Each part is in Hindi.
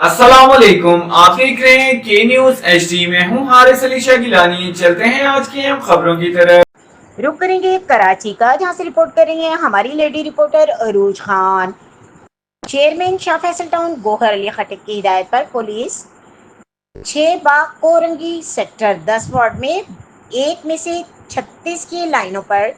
अस्सलामुअलैकुम, आप देख रहे हैं के न्यूज HD में हूँ हारिस अली शाह गिलानी। चलते हैं आज की हम खबरों की तरफ। रुक करेंगे कराची का, जहां से रिपोर्ट करेंगे हमारी लेडी रिपोर्टर अरूज खान। चेयरमैन शाह फैसल टाउन गोहर अली खटक की हिदायत पर पुलिस 6 बाग कोरंगी सेक्टर 10 वार्ड में 1 में से 36 की लाइनों पर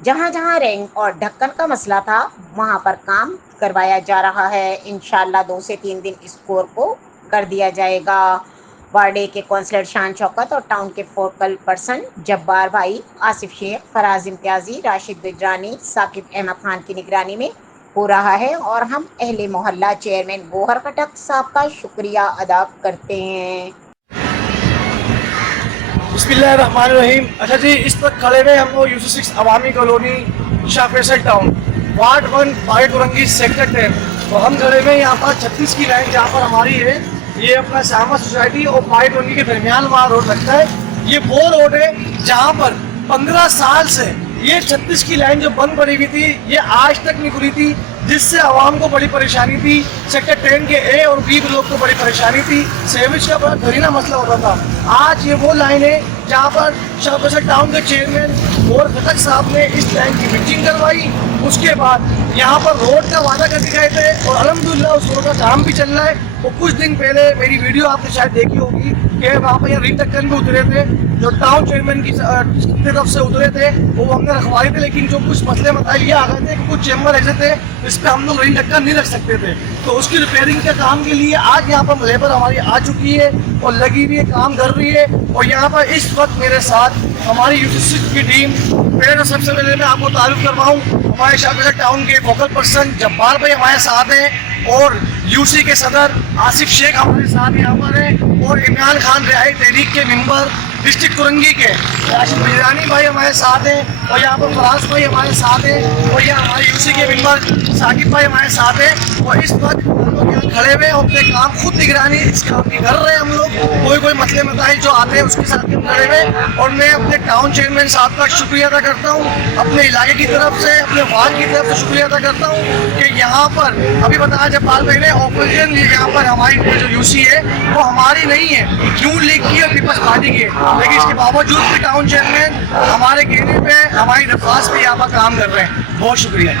जहां जहां रैंक और ढक्कन का मसला था वहां पर काम करवाया जा रहा है। इंशाल्लाह 2 से 3 दिन इस कोर को कर दिया जाएगा। वार्डे के कौंसलर शान शौकत और टाउन के फोकल पर्सन जब्बार भाई, आसिफ शेख, फराज इम्तियाजी, राशिद बिजरानी, साकिब अहमद खान की निगरानी में हो रहा है और हम अहले मोहल्ला चेयरमैन गोहर खटक साहब का शुक्रिया अदा करते हैं। बिस्मिल्लाहिर्रहमानिर्रहीम। अच्छा जी, इस वक्त खड़े हुए हम लोग UC6 Awami colony Shah Faisal town ward 1 Bagh Korangi sector 10। तो हम खड़े हुए यहाँ पर 36 की लाइन जहाँ पर हमारी है, ये अपना श्यामा सोसाइटी और बाग कोरंगी के दरमियान वहाँ रोड लगता है। ये वो रोड है जहाँ पर 15 साल से ये 36 की लाइन जो बंद पड़ी हुई थी, ये आज तक नहीं खुली थी, जिससे आवाम को बड़ी परेशानी थी। सेक्टर 10 के A और B लोग को बड़ी परेशानी थी। सेविज का बड़ा घरीना मसला होता था। आज ये वो लाइन है जहाँ पर शाह फैसल टाउन के चेयरमैन और खटक साहब ने इस लाइन की फिटिंग करवाई। उसके बाद यहाँ पर रोड का वादा करके गए थे और अल्हम्दुलिल्लाह उस रोड का काम भी चल रहा है। वो कुछ दिन पहले मेरी वीडियो आपने शायद देखी होगी कि वहाँ पर रिंग ढक्कन में उतरे थे, जो टाउन चेयरमैन की तरफ से उतरे थे, वो हमने रखवाए थे। लेकिन जो कुछ मसले मसाइल ये आ गए थे कि कुछ चैम्बर ऐसे थे इस पर हम लोग रिंग ढक्कन नहीं रख सकते थे। तो उसकी रिपेयरिंग के काम के लिए आज यहाँ पर लेबर हमारी आ चुकी है और लगी हुई है, काम कर रही है। और यहाँ पर इस वक्त मेरे साथ हमारी UC6 की टीम, पहले तो सबसे पहले मैं आपको तारुफ करवाऊँ, हमारे शाह फैसल टाउन के फोकल पर्सन जब्बार भाई हमारे साथ हैं और UC के सदर आसिफ शेख हमारे साथ यहाँ पर है और इमरान खान रियाई तहरीक के मेंबर डिस्ट्रिक्ट कोरंगी के राशिद बिजरानी भाई हमारे साथ हैं और यहाँ पर फराज भाई हमारे साथ हैं और यहाँ हमारे UC के मेंबर साकिब भाई हमारे साथ हैं। और इस वक्त हम लोग यहाँ खड़े हुए और अपने काम खुद निगरानी इस काम की कर रहे हैं। हम लोग कोई मसले मसाइल जो आते हैं उसके साथ हम खड़े हुए और मैं अपने टाउन चेयरमैन साहब का शुक्रिया अदा करता हूँ, अपने इलाके की तरफ से, अपने वार्ड की तरफ से शुक्रिया अदा करता हूँ कि यहाँ पर अभी बताया जब बाल भाई ने ऑपोजिशन यहाँ पर हमारी जो UC है वो हमारी नहीं है, यूथ लीग की और पीपल्स पार्टी की है। लेकिन इसके बावजूद भी टाउन चेयरमैन हमारे कहने पे हमारी दरख्वास्त पे यहाँ पर काम कर रहे हैं। बहुत शुक्रिया।